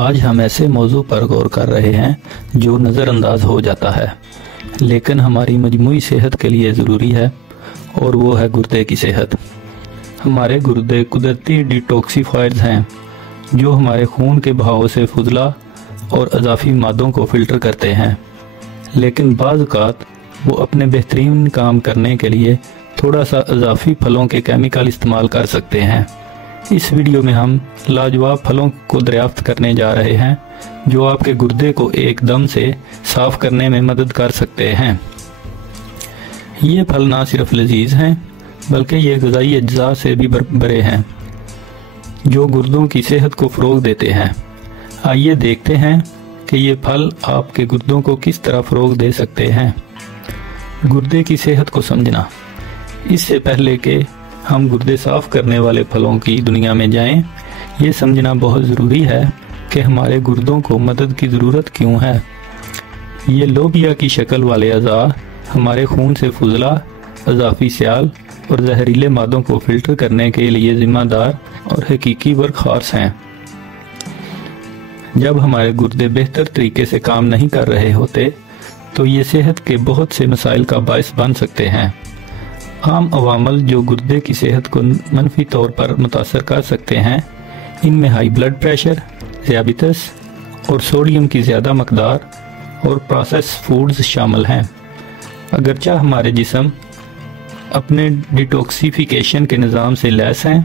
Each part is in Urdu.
آج ہم ایسے موضوع پر غور کر رہے ہیں جو نظر انداز ہو جاتا ہے لیکن ہماری مجموعی صحت کے لیے ضروری ہے، اور وہ ہے گردے کی صحت۔ ہمارے گردے قدرتی ڈیٹاکسیفائرز ہیں جو ہمارے خون کے بہاؤ سے فضلہ اور اضافی مادوں کو فلٹر کرتے ہیں، لیکن بعض اوقات وہ اپنے بہترین کام کرنے کے لیے تھوڑا سا اضافی پھلوں کے کیمیکل استعمال کر سکتے ہیں۔ اس ویڈیو میں ہم لاجواب پھلوں کو دریافت کرنے جا رہے ہیں جو آپ کے گردے کو ایک دم سے صاف کرنے میں مدد کر سکتے ہیں۔ یہ پھل نہ صرف لذیذ ہیں بلکہ یہ غذائی اجزاء سے بھی بھرے ہیں جو گردوں کی صحت کو فروغ دیتے ہیں۔ آئیے دیکھتے ہیں کہ یہ پھل آپ کے گردوں کو کس طرح فروغ دے سکتے ہیں۔ گردے کی صحت کو سمجھنا۔ اس سے پہلے کہ ہم گردے صاف کرنے والے پھلوں کی دنیا میں جائیں، یہ سمجھنا بہت ضروری ہے کہ ہمارے گردوں کو مدد کی ضرورت کیوں ہے۔ یہ لوبیا کی شکل والے اعضاء ہمارے خون سے فضلہ، اضافی سیال اور زہریلے مادوں کو فلٹر کرنے کے لیے ذمہ دار اور حقیقی ورک ہارس ہیں۔ جب ہمارے گردے بہتر طریقے سے کام نہیں کر رہے ہوتے تو یہ صحت کے بہت سے مسائل کا باعث بن سکتے ہیں۔ عام عوامل جو گردے کی صحت کو منفی طور پر متاثر کر سکتے ہیں، ان میں ہائی بلڈ پریشر، ذیابیطس اور سوڈیم کی زیادہ مقدار اور پروسیس فوڈز شامل ہیں۔ اگرچہ ہمارے جسم اپنے ڈیٹاکسیفیکیشن کے نظام سے لیس ہیں،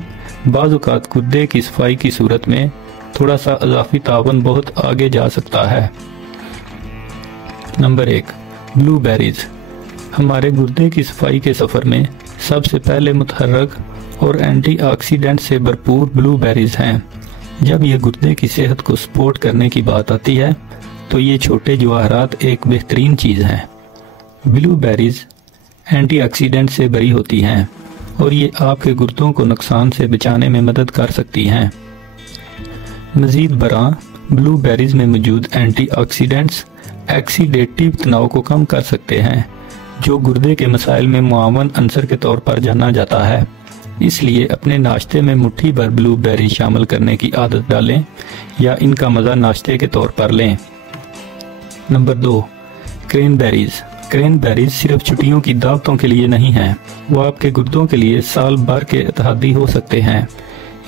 بعض اوقات گردے کی صفائی کی صورت میں تھوڑا سا اضافی تعاون بہت آگے جا سکتا ہے۔ نمبر 1، بلو بیریز۔ ہمارے گردے کی صفائی کے سفر میں سب سے پہلے متحرک اور اینٹی آکسیڈنٹ سے بھرپور بلو بیریز ہیں۔ جب یہ گردے کی صحت کو سپورٹ کرنے کی بات آتی ہے تو یہ چھوٹے جواہرات ایک بہترین چیز ہیں۔ بلو بیریز اینٹی آکسیڈنٹ سے بری ہوتی ہیں اور یہ آپ کے گردوں کو نقصان سے بچانے میں مدد کر سکتی ہیں۔ مزید برآں، بلو بیریز میں موجود اینٹی آکسیڈنٹس ایکسیڈیٹیو تناؤ کو کم کر سکتے ہیں جو گردے کے مسائل میں معاون عنصر کے طور پر جانا جاتا ہے۔ اس لیے اپنے ناشتے میں مٹھی بھر بلو بیری شامل کرنے کی عادت ڈالیں یا ان کا مزہ ناشتے کے طور پر لیں۔ نمبر 2، کرین بیریز۔ کرین بیریز صرف چھٹیوں کی دعوتوں کے لیے نہیں ہیں، وہ آپ کے گردوں کے لیے سال بھر کے اتحادی ہو سکتے ہیں۔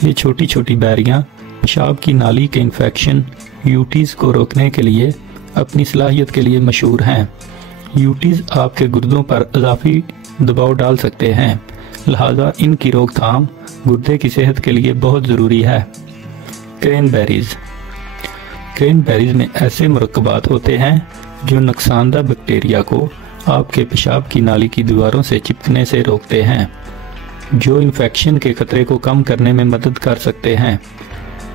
یہ چھوٹی چھوٹی بیریاں پیشاب کی نالی کے انفیکشن یوٹیز کو روکنے کے لیے اپنی صلاحیت کے لیے مشہور ہیں۔ یوٹیز آپ کے گردوں پر اضافی دباؤ ڈال سکتے ہیں، لہذا ان کی روک تھام گردے کی صحت کے لیے بہت ضروری ہے۔ کرین بیریز۔ کرین بیریز میں ایسے مرکبات ہوتے ہیں جو نقصان دہ بیکٹیریا کو آپ کے پیشاب کی نالی کی دیواروں سے چپکنے سے روکتے ہیں، جو انفیکشن کے خطرے کو کم کرنے میں مدد کر سکتے ہیں۔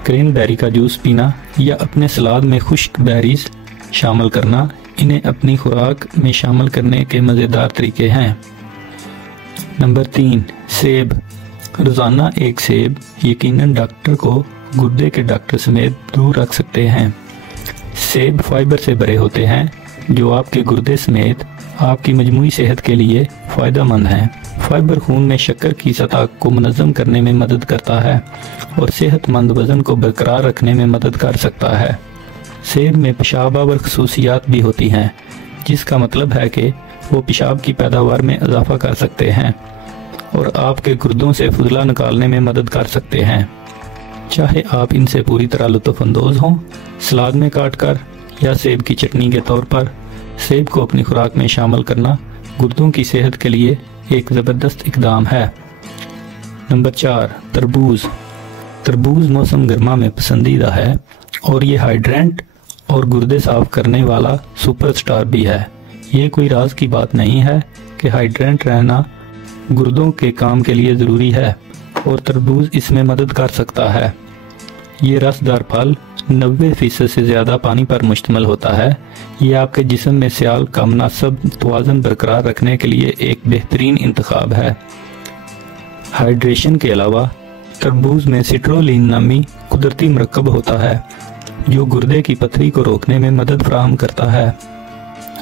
کرین بیری کا جوس پینا یا اپنے سلاد میں خشک بیریز شامل کرنا انہیں اپنی خوراک میں شامل کرنے کے مزیدار طریقے ہیں۔ نمبر 3، سیب۔ روزانہ ایک سیب یقیناً ڈاکٹر کو گردے کے ڈاکٹر سمیت دور رکھ سکتے ہیں۔ سیب فائبر سے بھرے ہوتے ہیں جو آپ کے گردے سمیت آپ کی مجموعی صحت کے لیے فائدہ مند ہیں۔ فائبر خون میں شکر کی سطح کو منظم کرنے میں مدد کرتا ہے اور صحت مند وزن کو برقرار رکھنے میں مدد کر سکتا ہے۔ سیب میں پیشاب آور خصوصیات بھی ہوتی ہیں، جس کا مطلب ہے کہ وہ پیشاب کی پیداوار میں اضافہ کر سکتے ہیں اور آپ کے گردوں سے فضلہ نکالنے میں مدد کر سکتے ہیں۔ چاہے آپ ان سے پوری طرح لطف اندوز ہوں، سلاد میں کاٹ کر یا سیب کی چٹنی کے طور پر، سیب کو اپنی خوراک میں شامل کرنا گردوں کی صحت کے لیے ایک زبردست اقدام ہے۔ نمبر 4، تربوز۔ تربوز موسم گرما میں پسندیدہ ہے اور یہ ہائیڈرینٹ اور گردے صاف کرنے والا سپر سٹار بھی ہے۔ یہ کوئی راز کی بات نہیں ہے کہ ہائیڈرینٹ رہنا گردوں کے کام کے لیے ضروری ہے اور تربوز اس میں مدد کر سکتا ہے۔ یہ رسدار پھل 90% سے زیادہ پانی پر مشتمل ہوتا ہے۔ یہ آپ کے جسم میں سیال کا مناسب توازن برقرار رکھنے کے لیے ایک بہترین انتخاب ہے۔ ہائیڈریشن کے علاوہ تربوز میں سٹرولین نامی قدرتی مرکب ہوتا ہے جو گردے کی پتھری کو روکنے میں مدد فراہم کرتا ہے۔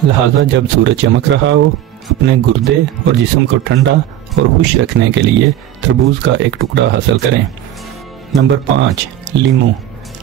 لہٰذا جب سورج چمک رہا ہو، اپنے گردے اور جسم کو ٹھنڈا اور خوش رکھنے کے لیے تربوز کا ایک ٹکڑا حاصل کریں۔ نمبر 5، لیمو۔